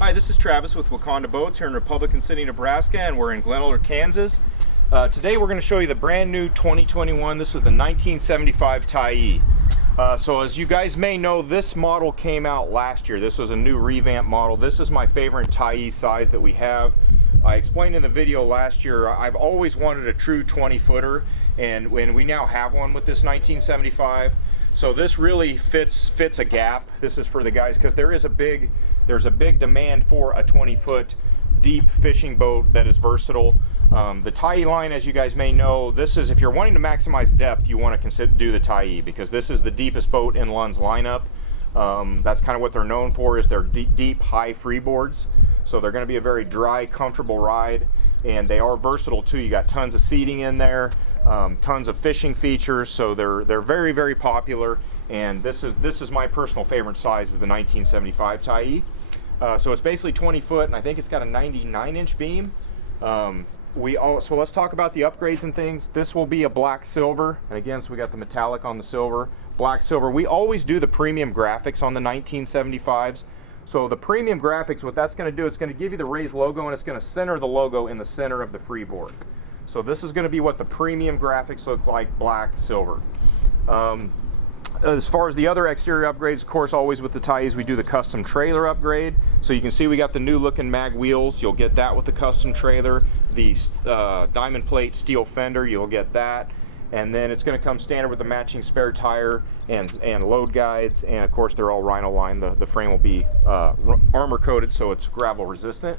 Hi, this is Travis with Waconda Boats here in Republican City, Nebraska, and we're in Glen, Kansas. Today we're going to show you the brand new 2021. This is the 1975 Tyee. So as you guys may know, this model came out last year. This was a new revamp model. This is my favorite Tyee size that we have. I explained in the video last year, I've always wanted a true 20-footer, and we now have one with this 1975. So this really fits a gap. This is for the guys because there's a big demand for a 20-foot deep fishing boat that is versatile. The Tyee line, as you guys may know, this is, if you're wanting to maximize depth, you want to do the Tyee because this is the deepest boat in Lund's lineup. That's kind of what they're known for, is their deep high freeboards. So they're going to be a very dry, comfortable ride, and they are versatile too. You got tons of seating in there, tons of fishing features, so they're very, very popular. And this is my personal favorite size, is the 1975 Tyee. So it's basically 20 foot, and I think it's got a 99-inch beam. So let's talk about the upgrades and things. This will be a black silver, and again, so we got the metallic on the silver, black silver. We always do the premium graphics on the 1975s. So the premium graphics, what that's going to do, it's going to give you the raised logo, and it's going to center the logo in the center of the freeboard. So this is going to be what the premium graphics look like, black, silver. As far as the other exterior upgrades, of course, always with the Tyees, we do the custom trailer upgrade. So you can see we got the new looking mag wheels. You'll get that with the custom trailer. The diamond plate steel fender, you'll get that. And then it's going to come standard with the matching spare tire and load guides. And of course, they're all Rhino line. The frame will be armor coated, so it's gravel resistant.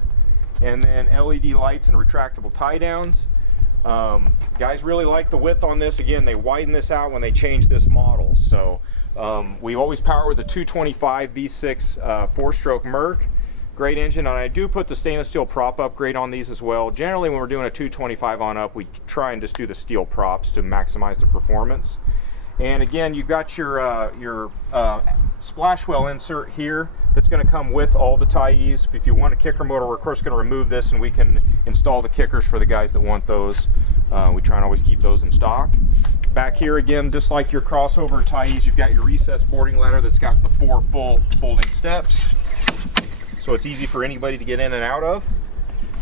And then LED lights and retractable tie downs. Guys really like the width on this. Again, they widen this out when they change this model. So we always power it with a 225 V6 four-stroke Merc. Great engine, and I do put the stainless steel prop upgrade on these as well. Generally, when we're doing a 225 on up, we try and just do the steel props to maximize the performance. And again, you've got your splash well insert here that's going to come with all the Tyees. If you want a kicker motor, we're of course going to remove this, and we can install the kickers for the guys that want those. We try and always keep those in stock. Back here again, just like your crossover Tyees, you've got your recessed boarding ladder that's got the 4 full folding steps. So it's easy for anybody to get in and out of,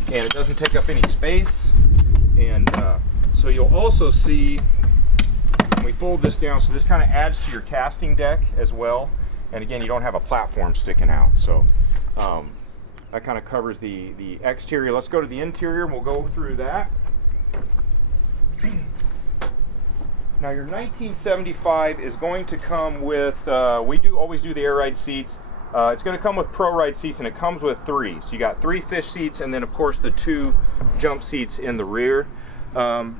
and it doesn't take up any space. And so you'll also see when we fold this down, so this kind of adds to your casting deck as well. And again, you don't have a platform sticking out, so that kind of covers the exterior. Let's go to the interior, and we'll go through that. Now your 1975 is going to come with, we always do the air ride seats. It's going to come with Pro Ride seats, and it comes with 3. So you got 3 fish seats, and then of course the 2 jump seats in the rear.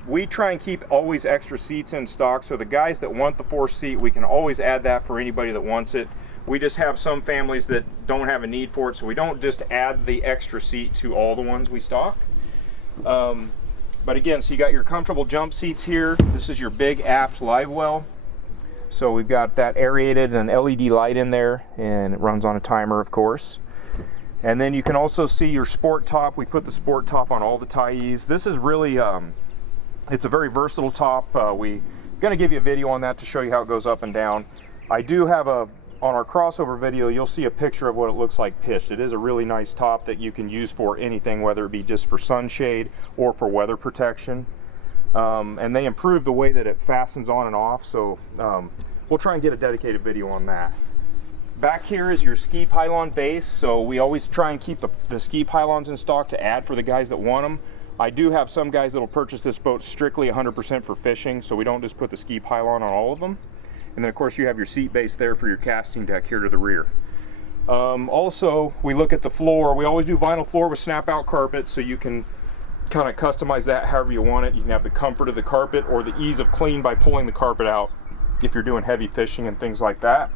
We try and keep always extra seats in stock, so the guys that want the 4th seat, we can always add that for anybody that wants it. We just have some families that don't have a need for it, so we don't just add the extra seat to all the ones we stock. But again, so you got your comfortable jump seats here. This is your big aft live well. So we've got that aerated and LED light in there, and it runs on a timer, of course. And then you can also see your sport top. We put the sport top on all the Tyees. This is really, it's a very versatile top. We're going to give you a video on that to show you how it goes up and down. I do have on our crossover video, you'll see a picture of what it looks like pitched. It is a really nice top that you can use for anything, whether it be just for sunshade or for weather protection. And they improve the way that it fastens on and off, so we'll try and get a dedicated video on that. Back here is your ski pylon base, so we always try and keep the ski pylons in stock to add for the guys that want them. I do have some guys that will purchase this boat strictly 100% for fishing, so we don't just put the ski pylon on all of them. And then of course you have your seat base there for your casting deck here to the rear. Also, we look at the floor. We always do vinyl floor with snap out carpet, so you can kind of customize that however you want it. You can have the comfort of the carpet or the ease of clean by pulling the carpet out if you're doing heavy fishing and things like that.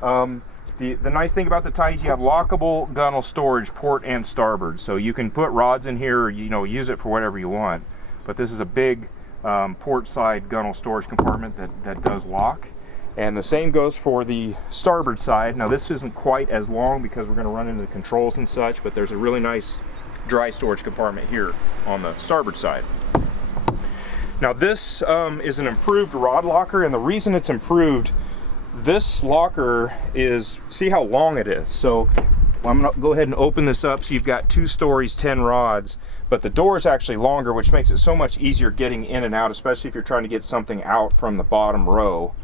The nice thing about the Tyees, you have lockable gunnel storage port and starboard, so you can put rods in here, or use it for whatever you want. But this is a big port side gunnel storage compartment that does lock. And the same goes for the starboard side. Now this isn't quite as long because we're going to run into the controls and such, but there's a really nice dry storage compartment here on the starboard side. Now this is an improved rod locker, and the reason it's improved, this locker is, see how long it is. So Well, I'm going to go ahead and open this up. So you've got 2 stories, 10 rods, but the door is actually longer, which makes it so much easier getting in and out, especially if you're trying to get something out from the bottom row.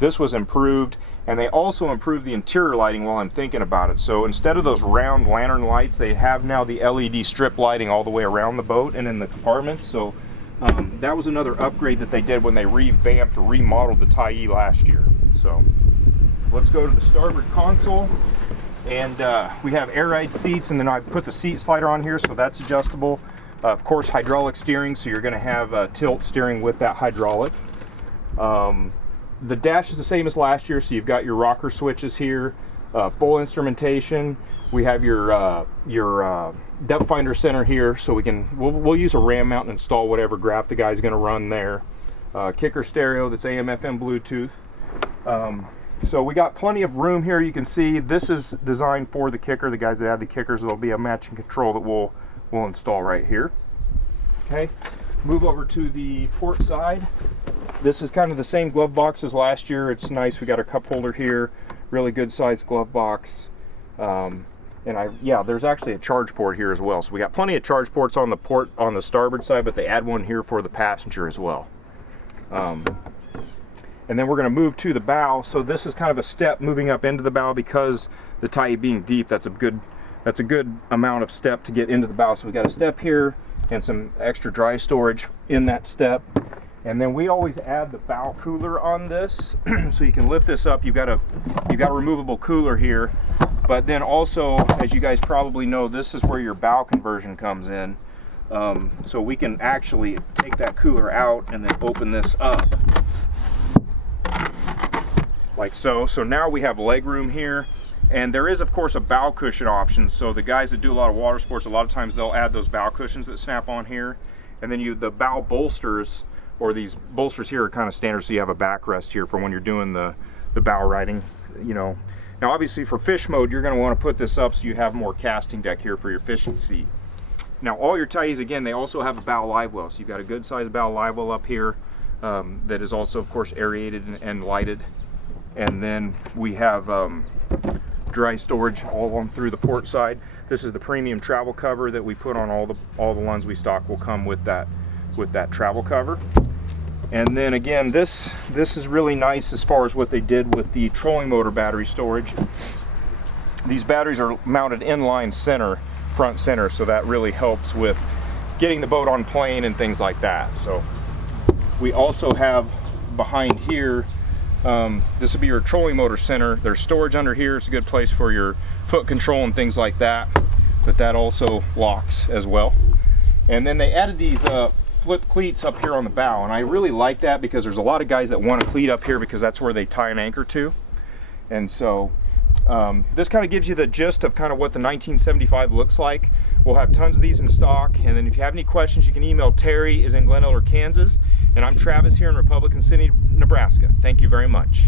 This was improved, and they also improved the interior lighting while I'm thinking about it. So instead of those round lantern lights, they have now the LED strip lighting all the way around the boat and in the compartments. So that was another upgrade that they did when they revamped or remodeled the Tyee last year. So let's go to the starboard console, and we have air ride seats, and then I put the seat slider on here, so that's adjustable. Of course, hydraulic steering, so you're going to have tilt steering with that hydraulic. The dash is the same as last year, so you've got your rocker switches here, full instrumentation. We have your depth finder center here, so we'll use a RAM mount and install whatever graph the guy's going to run there. Kicker stereo that's AM, FM, Bluetooth. So we got plenty of room here. You can see this is designed for the kicker. The guys that have the kickers, there'll be a matching control that we'll install right here. Okay, move over to the port side. This is kind of the same glove box as last year. It's nice. We got a cup holder here, really good sized glove box. There's actually a charge port here as well. So we got plenty of charge ports on the port on the starboard side, but they add one here for the passenger as well. And then we're going to move to the bow. So this is kind of a step moving up into the bow, because the Tyee being deep, that's a good amount of step to get into the bow. So we got a step here and some extra dry storage in that step. And then we always add the bow cooler on this, so you can lift this up. You've got a removable cooler here, but then also, as you guys probably know, this is where your bow conversion comes in. So we can actually take that cooler out and then open this up like so. So now we have leg room here, and there is of course a bow cushion option. So the guys that do a lot of water sports, a lot of times they'll add those bow cushions that snap on here, and then the bow bolsters, or these bolsters here, are kind of standard, so you have a backrest here for when you're doing the bow riding, you know. Now obviously for fish mode, you're going to want to put this up so you have more casting deck here for your fishing seat. Now all your Tyees, again, they also have a bow live well, so you've got a good sized bow live well up here that is also of course aerated and lighted. And then we have dry storage all on through the port side. This is the premium travel cover that we put on all the Lunds we stock, will come with that travel cover. And then again, this is really nice as far as what they did with the trolling motor battery storage. These batteries are mounted inline front center, so that really helps with getting the boat on plane and things like that. So we also have behind here, this will be your trolling motor center. There's storage under here. It's a good place for your foot control and things like that, but that also locks as well. And then they added these flip cleats up here on the bow, and I really like that because there's a lot of guys that want a cleat up here because that's where they tie an anchor to. And so this kind of gives you the gist of kind of what the 1975 looks like. We'll have tons of these in stock, and then if you have any questions, you can email Terry, is in Glen Eller, Kansas, and I'm Travis here in Republican City, Nebraska. Thank you very much.